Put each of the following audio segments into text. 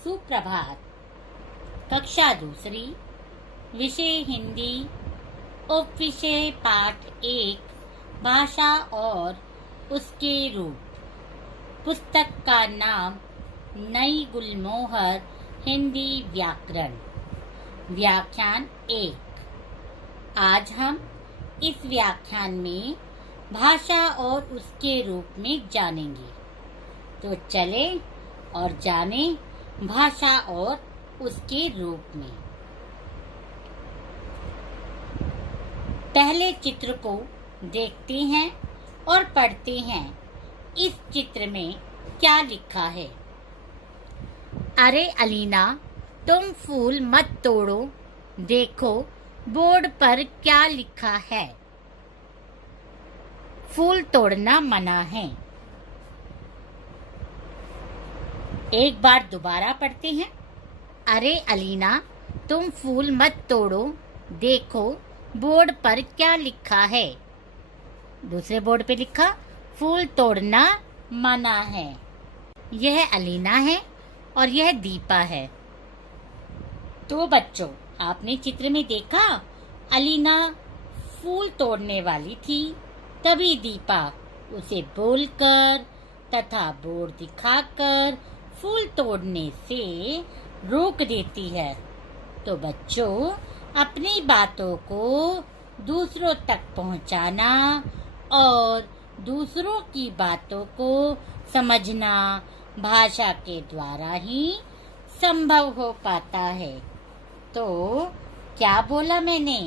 सुप्रभात। कक्षा दूसरी, विषय हिंदी, उप विषय पाठ 1, भाषा और उसके रूप। पुस्तक का नाम नई गुलमोहर हिंदी व्याकरण। व्याख्यान 1। आज हम इस व्याख्यान में भाषा और उसके रूप में जानेंगे। तो चले और जाने भाषा और उसके रूप में। पहले चित्र को देखते हैं और पढ़ते हैं इस चित्र में क्या लिखा है। अरे अलीना, तुम फूल मत तोड़ो, देखो बोर्ड पर क्या लिखा है। फूल तोड़ना मना है। एक बार दोबारा पढ़ते हैं। अरे अलीना, तुम फूल मत तोड़ो, देखो बोर्ड पर क्या लिखा है। दूसरे बोर्ड पे लिखा फूल तोड़ना मना है। यह अलीना है और यह दीपा है। तो बच्चों, आपने चित्र में देखा अलीना फूल तोड़ने वाली थी, तभी दीपा उसे बोलकर तथा बोर्ड दिखाकर फूल तोड़ने से रोक देती है। तो बच्चों, अपनी बातों को दूसरों तक पहुंचाना और दूसरों की बातों को समझना भाषा के द्वारा ही संभव हो पाता है। तो क्या बोला मैंने?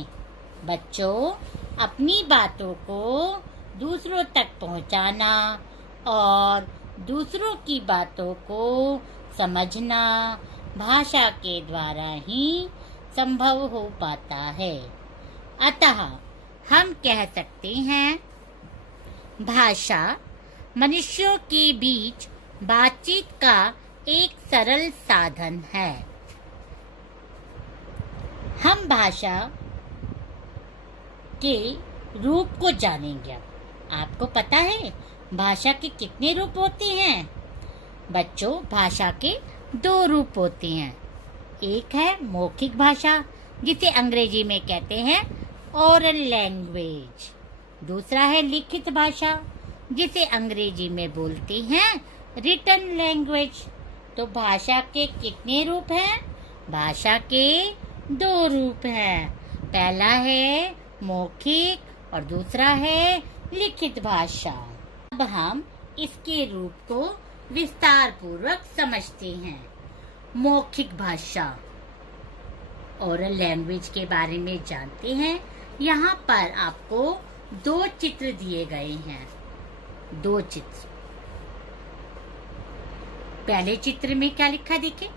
बच्चों, अपनी बातों को दूसरों तक पहुंचाना और दूसरों की बातों को समझना भाषा के द्वारा ही संभव हो पाता है। अतः हम कह सकते हैं, भाषा मनुष्यों के बीच बातचीत का एक सरल साधन है। हम भाषा के रूप को जानेंगे। आपको पता है भाषा के कितने रूप होते हैं? बच्चों, भाषा के 2 रूप होते हैं। एक है मौखिक भाषा, जिसे अंग्रेजी में कहते हैं ओरल लैंग्वेज। दूसरा है लिखित भाषा, जिसे अंग्रेजी में बोलते हैं रिटन लैंग्वेज। तो भाषा के कितने रूप हैं? भाषा के 2 रूप हैं। पहला है मौखिक और दूसरा है लिखित भाषा। अब हम इसके रूप को विस्तार पूर्वक समझते हैं। मौखिक भाषा, ओरल लैंग्वेज के बारे में जानते हैं। यहाँ पर आपको 2 चित्र दिए गए हैं। 2 चित्र। पहले चित्र में क्या लिखा देखें।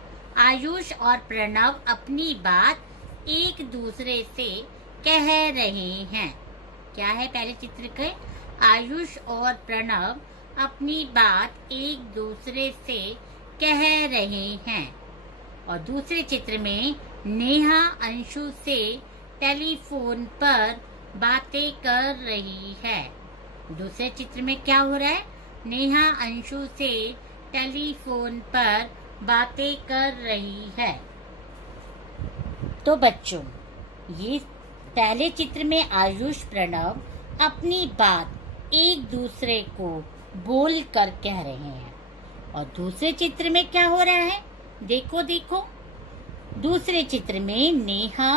आयुष और प्रणव अपनी बात एक दूसरे से कह रहे हैं। क्या है पहले चित्र के? आयुष और प्रणव अपनी बात एक दूसरे से कह रहे हैं। और दूसरे चित्र में नेहा अंशु से टेलीफोन पर बातें कर रही है। दूसरे चित्र में क्या हो रहा है? नेहा अंशु से टेलीफोन पर बातें कर रही है। तो बच्चों, ये पहले चित्र में आयुष प्रणव अपनी बात एक दूसरे को बोल कर कह रहे हैं। और दूसरे चित्र में क्या हो रहा है? देखो देखो, दूसरे चित्र में नेहा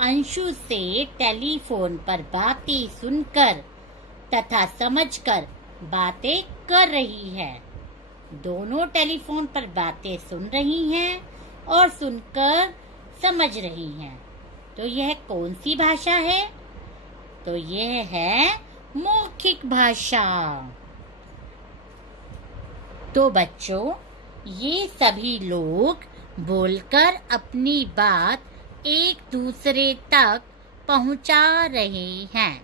अंशु से टेलीफोन पर बातें सुनकर तथा समझकर बातें कर रही है। दोनों टेलीफोन पर बातें सुन रही हैं और सुनकर समझ रही हैं। तो यह कौन सी भाषा है? तो यह है मौखिक भाषा। तो बच्चों, ये सभी लोग बोलकर अपनी बात एक दूसरे तक पहुंचा रहे हैं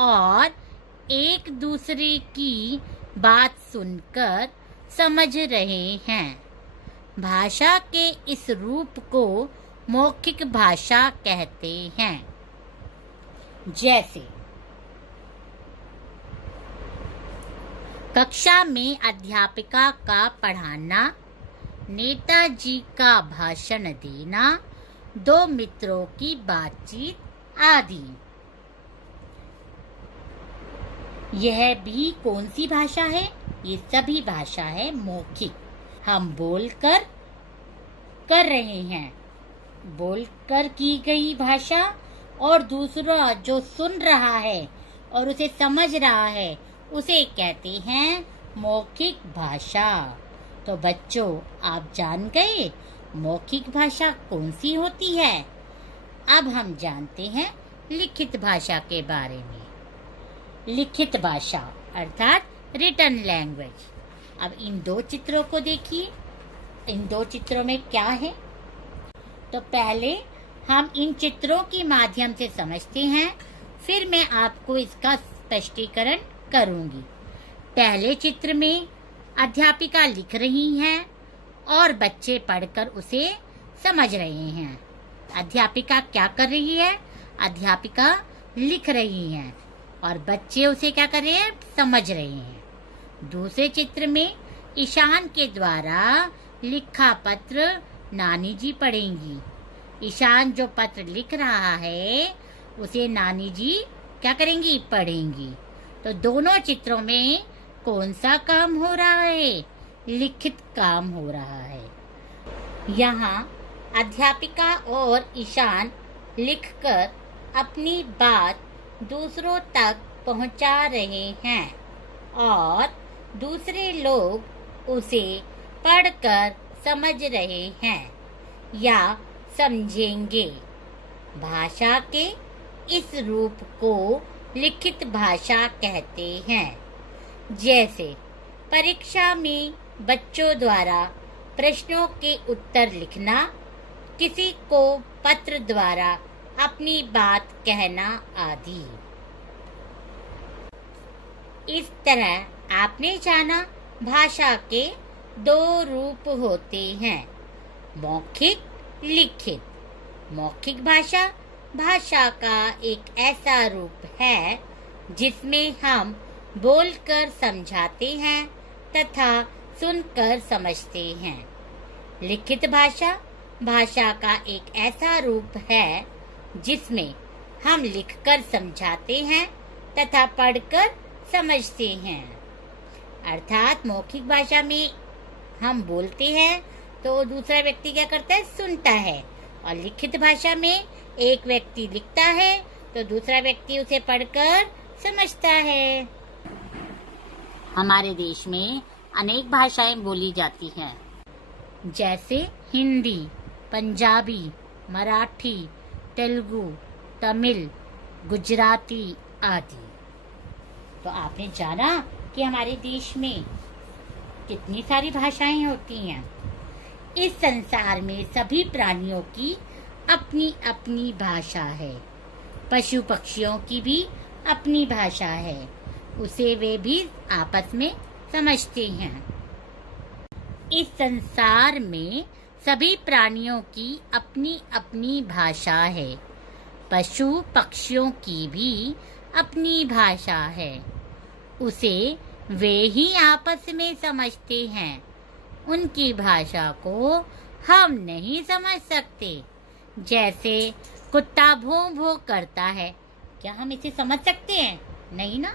और एक दूसरे की बात सुनकर समझ रहे हैं। भाषा के इस रूप को मौखिक भाषा कहते हैं। जैसे कक्षा में अध्यापिका का पढ़ाना नेताजी का भाषण देना, दो मित्रों की बातचीत आदि। यह भी कौन सी भाषा है? ये सभी भाषा है मौखिक। हम बोलकर कर रहे हैं। बोलकर की गई भाषा और दूसरा जो सुन रहा है और उसे समझ रहा है उसे कहते हैं मौखिक भाषा। तो बच्चों, आप जान गए मौखिक भाषा कौन सी होती है। अब हम जानते हैं लिखित भाषा के बारे में। लिखित भाषा अर्थात रिटन लैंग्वेज। अब इन दो चित्रों को देखिए। इन दो चित्रों में क्या है? तो पहले हम इन चित्रों के माध्यम से समझते हैं, फिर मैं आपको इसका स्पष्टीकरण करूंगी। पहले चित्र में अध्यापिका लिख रही हैं और बच्चे पढ़कर उसे समझ रहे हैं। अध्यापिका क्या कर रही है? अध्यापिका लिख रही हैं और बच्चे उसे क्या कर रहे हैं? समझ रहे हैं। दूसरे चित्र में ईशान के द्वारा लिखा पत्र नानी जी पढ़ेंगी। ईशान जो पत्र लिख रहा है उसे नानी जी क्या करेंगी? पढ़ेंगी। तो दोनों चित्रों में कौन सा काम हो रहा है? लिखित काम हो रहा है। यहाँ अध्यापिका और ईशान लिखकर अपनी बात दूसरों तक पहुँचा रहे हैं और दूसरे लोग उसे पढ़कर समझ रहे हैं या समझेंगे। भाषा के इस रूप को लिखित भाषा कहते हैं। जैसे परीक्षा में बच्चों द्वारा प्रश्नों के उत्तर लिखना, किसी को पत्र द्वारा अपनी बात कहना आदि। इस तरह आपने जाना भाषा के दो रूप होते हैं, मौखिक, लिखित। मौखिक भाषा भाषा का एक ऐसा रूप है जिसमें हम बोलकर समझाते हैं तथा सुनकर समझते हैं। लिखित भाषा भाषा का एक ऐसा रूप है जिसमें हम लिखकर समझाते हैं तथा पढ़कर समझते हैं। अर्थात मौखिक भाषा में हम बोलते हैं तो दूसरा व्यक्ति क्या करता है? सुनता है। और लिखित भाषा में एक व्यक्ति लिखता है तो दूसरा व्यक्ति उसे पढ़कर समझता है। हमारे देश में अनेक भाषाएं बोली जाती हैं, जैसे हिंदी, पंजाबी, मराठी, तेलुगु, तमिल, गुजराती आदि। तो आपने जाना कि हमारे देश में कितनी सारी भाषाएं होती हैं। इस संसार में सभी प्राणियों की अपनी अपनी भाषा है। पशु पक्षियों की भी अपनी भाषा है, उसे वे भी आपस में समझते हैं। इस संसार में सभी प्राणियों की अपनी अपनी भाषा है। पशु पक्षियों की भी अपनी भाषा है, उसे वे ही आपस में समझते हैं। उनकी भाषा को हम नहीं समझ सकते। जैसे कुत्ता भौं भौं करता है, क्या हम इसे समझ सकते हैं? नहीं ना।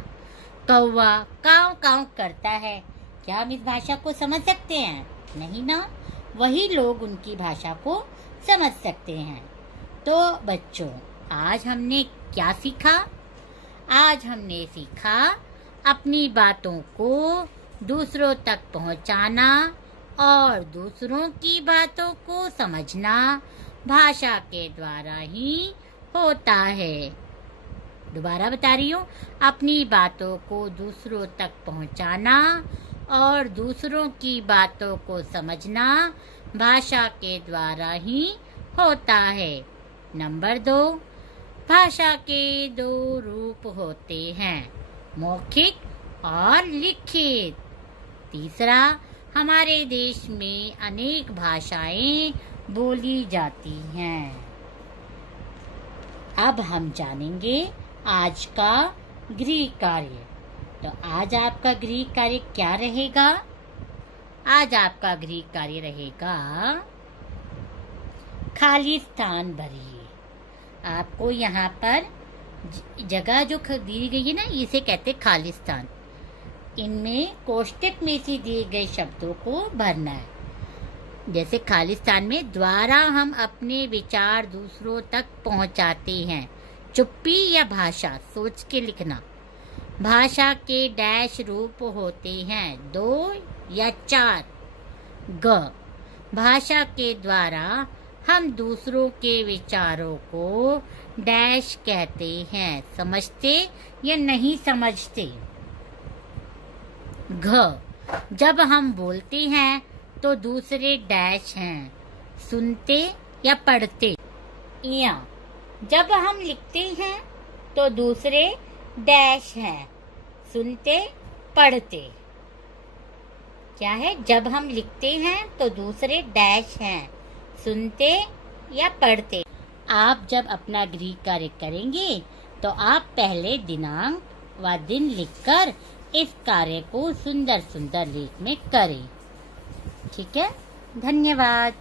कौवा काव काव करता है, क्या हम इस भाषा को समझ सकते हैं? नहीं ना। वही लोग उनकी भाषा को समझ सकते हैं। तो बच्चों, आज हमने क्या सीखा? आज हमने सीखा अपनी बातों को दूसरों तक पहुंचाना और दूसरों की बातों को समझना भाषा के द्वारा ही होता है। दोबारा बता रही हूँ, अपनी बातों को दूसरों तक पहुंचाना और दूसरों की बातों को समझना भाषा के द्वारा ही होता है। नंबर 2, भाषा के दो रूप होते हैं, मौखिक और लिखित। तीसरा, हमारे देश में अनेक भाषाएं बोली जाती हैं। अब हम जानेंगे आज का गृह कार्य। तो आज आपका गृह कार्य क्या रहेगा? आज आपका गृह कार्य रहेगा खाली स्थान भरिए। आपको यहाँ पर जगह जो दी गई है ना, इसे कहते हैं खाली स्थान। इनमें कोष्टक में से दिए गए शब्दों को भरना है। जैसे खाली स्थान में द्वारा हम अपने विचार दूसरों तक पहुंचाते हैं। चुप्पी या भाषा, सोच के लिखना। भाषा के डैश रूप होते हैं, 2 या 4। ग, भाषा के द्वारा हम दूसरों के विचारों को डैश कहते हैं, समझते या नहीं समझते। घ, जब हम बोलते हैं तो दूसरे डैश हैं, सुनते या पढ़ते। इया, जब हम लिखते हैं तो दूसरे डैश हैं, सुनते पढ़ते। क्या है? जब हम लिखते हैं तो दूसरे डैश हैं, सुनते या पढ़ते। आप जब अपना गृह कार्य करेंगे तो आप पहले दिनांक व दिन लिखकर इस कार्य को सुंदर सुंदर लेख में करें। ठीक है? धन्यवाद।